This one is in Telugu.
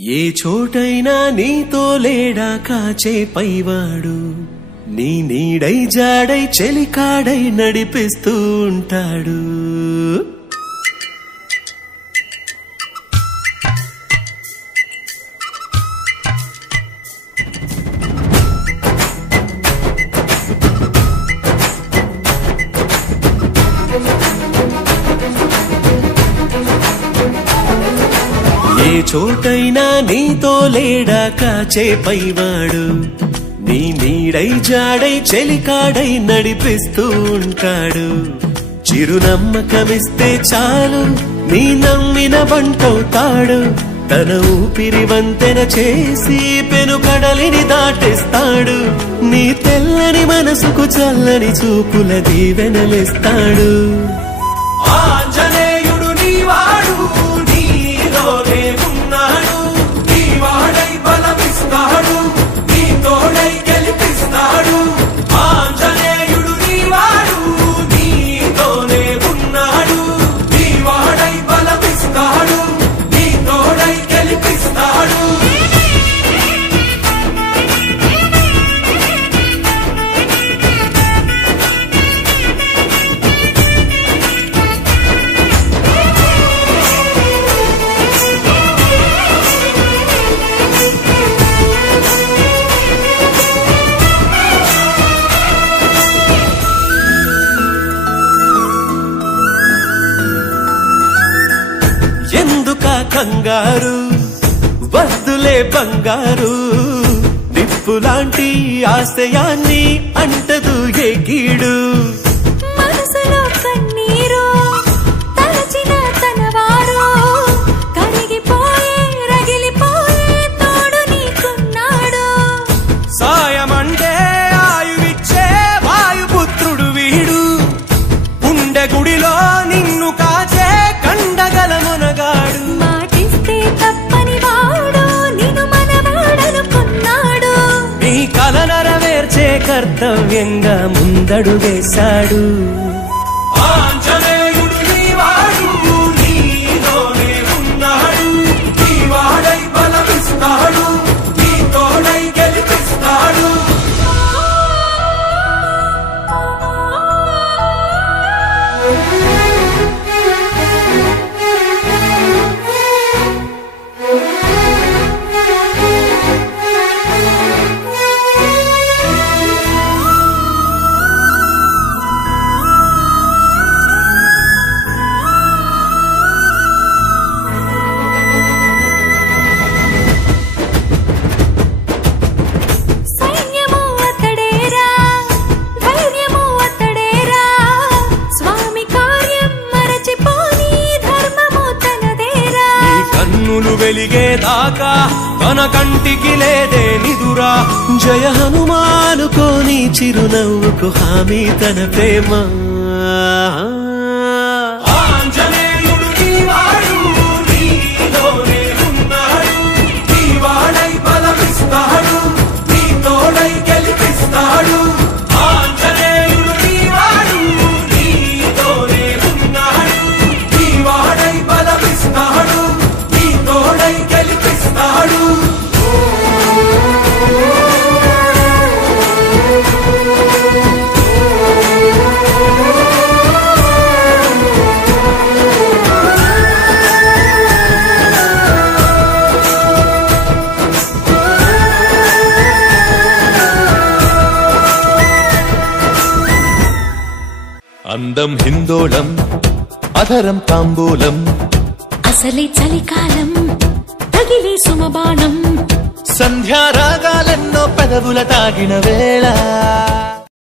ఏ చోటైనా నీతో లేడా కాచే పైవాడు నీ నీడై జాడై చెలికాడై నడిపిస్తూ ఉంటాడు. ఏ చోటైనా నీతో లేడా కాచే పైవాడు నీ నీడై జాడై చెలికాడై నడిపిస్తూ ఉంటాడు. చిరునమ్మకమిస్తే చాలు నీ నమ్మిన బంటవుతాడు. తన ఊపిరి వంతెన చేసి పెను కడలిని దాటిస్తాడు. నీ తెల్లని మనసుకు చల్లని చూపుల దీవెనలిస్తాడు. ఆంజనేయుడు నీవాడు, నీలోనే ఉన్నాడు. నీవాడై బలమిస్తాడు, నీ తోడై గెలిపిస్తాడు. ఆంజనేయుడు నీవాడు, నీలోనే ఉన్నాడు. నీవాడై బలమిస్తాడు, నీ తోడై గెలిపిస్తాడు. ఎందుకా కంగారు వద్దులే బంగారు, నిప్పులాంటి ఆశయాన్ని అంటదు ఏ కీడు. మనసులో కన్నీరు తలచిన తనవారు కరిగిపోయే రగిలిపోయే తోడు నీకున్నాడు. సాయమంటే ఆయువిచ్చే వాయుపుత్రుడు వీడు. ఉండే గుడిలో నిన్ను కాచే కండగల మునగాడు. మాటిస్తే తప్పని వాడు నిన్ను మనవాడనుకున్నాడు. నీ కల నెరవేర్చే కర్తవ్యంగా ముందడు వేశాడు. ఆంజనేయుడు నీవాడు, నీలోనే ఉన్నాడు. నీవాడై బలమిస్తాడు, నీ తోడై గెలిపిస్తాడు. సైన్యము అతడేరా, ధైర్యము అతడేరా. స్వామి కార్యం మరచిపోని ధర్మము తనదేరా. నీ కన్నులు వెలిగేదాకా తన కంటికి లేదే నిదురా. జయ హనుమానుకోని చిరునవ్వుకు హామీ తన ప్రేమ. ఆంజనేయుడు నీవాడు, నీలోనే ఉన్నాడు. నీవాడై బలమిస్తాడు, నీ తోడై గెలిపిస్తాడు. ఆంజనేయుడు నీవాడు, నీలోనే ఉన్నాడు. నీవాడై బలమిస్తాడు, నీ తోడై గెలిపిస్తాడు. అందం హిందోళం, అధరం తాంబూలం. అసలే చలికాలం తగిలే సుమబాణం. సంధ్యారాగాలెన్నో పెదవుల తాగిన వేళ